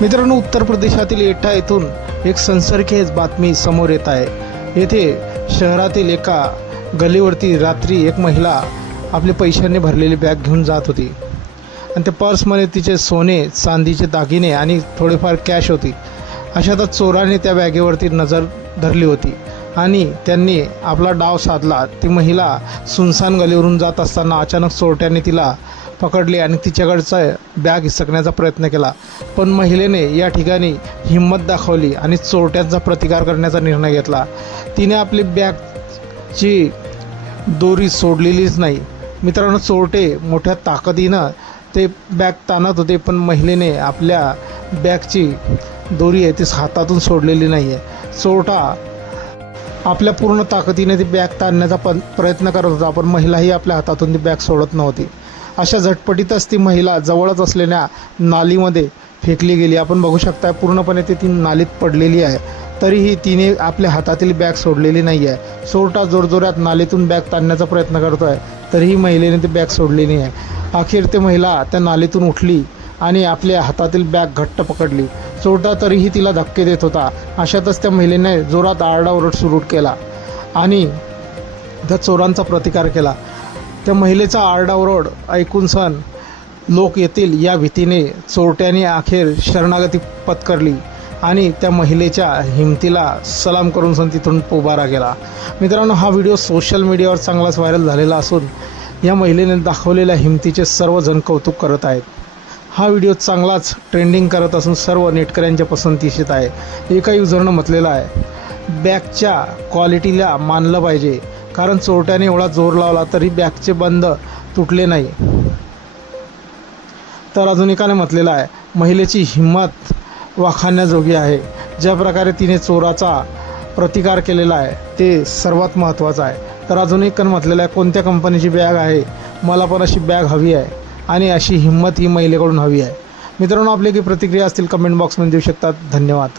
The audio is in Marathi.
मित्रांनो, उत्तर प्रदेशातील एटा येथून एक संसर्गखेज बातमी समोर येत आहे। येथे शहरातील एका गलीवरती रात्री एक महिला आपले पैशांनी भरलेली बॅग घेऊन जात होती आणि त्या पर्समध्ये तिचे सोने चांदीचे दागिने आणि थोडेफार कॅश होती। अशातच चोराने त्या बॅगेवरती नजर धरली होती आणि त्यांनी आपला डाव साधला। ती महिला सुनसान गलीवरून जात असताना अचानक चोरट्याने तिला पकडले आणि तिच्याकडचा बॅग हिसकण्याचा प्रयत्न केला, पण महिलेने या ठिकाणी हिंमत दाखवली आणि चोरट्यांचा प्रतिकार करण्याचा निर्णय घेतला। तिने आपली बॅगची दोरी सोडलेलीच नाही। मित्रांनो, चोरटे मोठ्या ताकदीनं ते बॅग ताणत होते, पण महिलेने आपल्या बॅगची दोरी आहे ती हातातून सोडलेली नाही आहे। चोरटा आपल्या पूर्ण ताकदीने ती बॅग ताणण्याचा प्रयत्न करत होता, पण महिलाही आपल्या हातातून ती बॅग सोडत नव्हती। अशा झटपटीतच ती महिला जवळच असलेल्या नालीमध्ये फेकली गेली। आपण बघू शकता पूर्णपणे ती नालीत पडलेली आहे, तरीही तिने आपल्या हातातील बॅग सोडलेली नाही आहे। चोरटा जोरजोरात नालीतून बॅग ताणण्याचा प्रयत्न करतो आहे, तरीही महिलेने ती बॅग सोडलेली आहे। अखेर ती महिला त्या नालीतून उठली आणि आपल्या हातातील बॅग घट्ट पकडली। चोरटा तरीही तिला धक्के देत होता। अशातच त्या महिलेने जोरात आरडाओरड सुरू केला आणि त्या चोरांचा प्रतिकार केला। त्या महिलेचा आरडाओरड ऐकून सण लोक येतील या भीतीने चोरट्याने अखेर शरणागती पत्करली आणि त्या महिलेच्या हिमतीला सलाम करून सण तिथून पोबारा केला। मित्रांनो, हा व्हिडिओ सोशल मीडियावर चांगलाच व्हायरल झालेला असून या महिलेने दाखवलेल्या हिमतीचे सर्वजण कौतुक करत आहेत। हा व्हिडिओ चांगलाच ट्रेंडिंग करत असून सर्व नेटकऱ्यांच्या पसंतीस येत आहे। एका युजरनं म्हटलेलं आहे, बॅगच्या क्वालिटीला मानलं पाहिजे, कारण चोरट्याने एवढा जोर लावला तरी बॅगचे बंद तुटले नाही। तर अजून एकाने म्हटलेलं आहे, महिलेची हिंमत वाखाणण्याजोगी आहे। ज्या प्रकारे तिने चोराचा प्रतिकार केलेला आहे ते सर्वात महत्त्वाचं आहे। तर अजून एकाने म्हटलेलं आहे, कोणत्या कंपनीची बॅग आहे, मला पण अशी बॅग हवी आहे आणि अशी हिंमत ही महिलेकडून हवी आहे। मित्रांनो, आपली काही प्रतिक्रिया असतील कमेंट बॉक्समध्ये देऊ शकतात। धन्यवाद।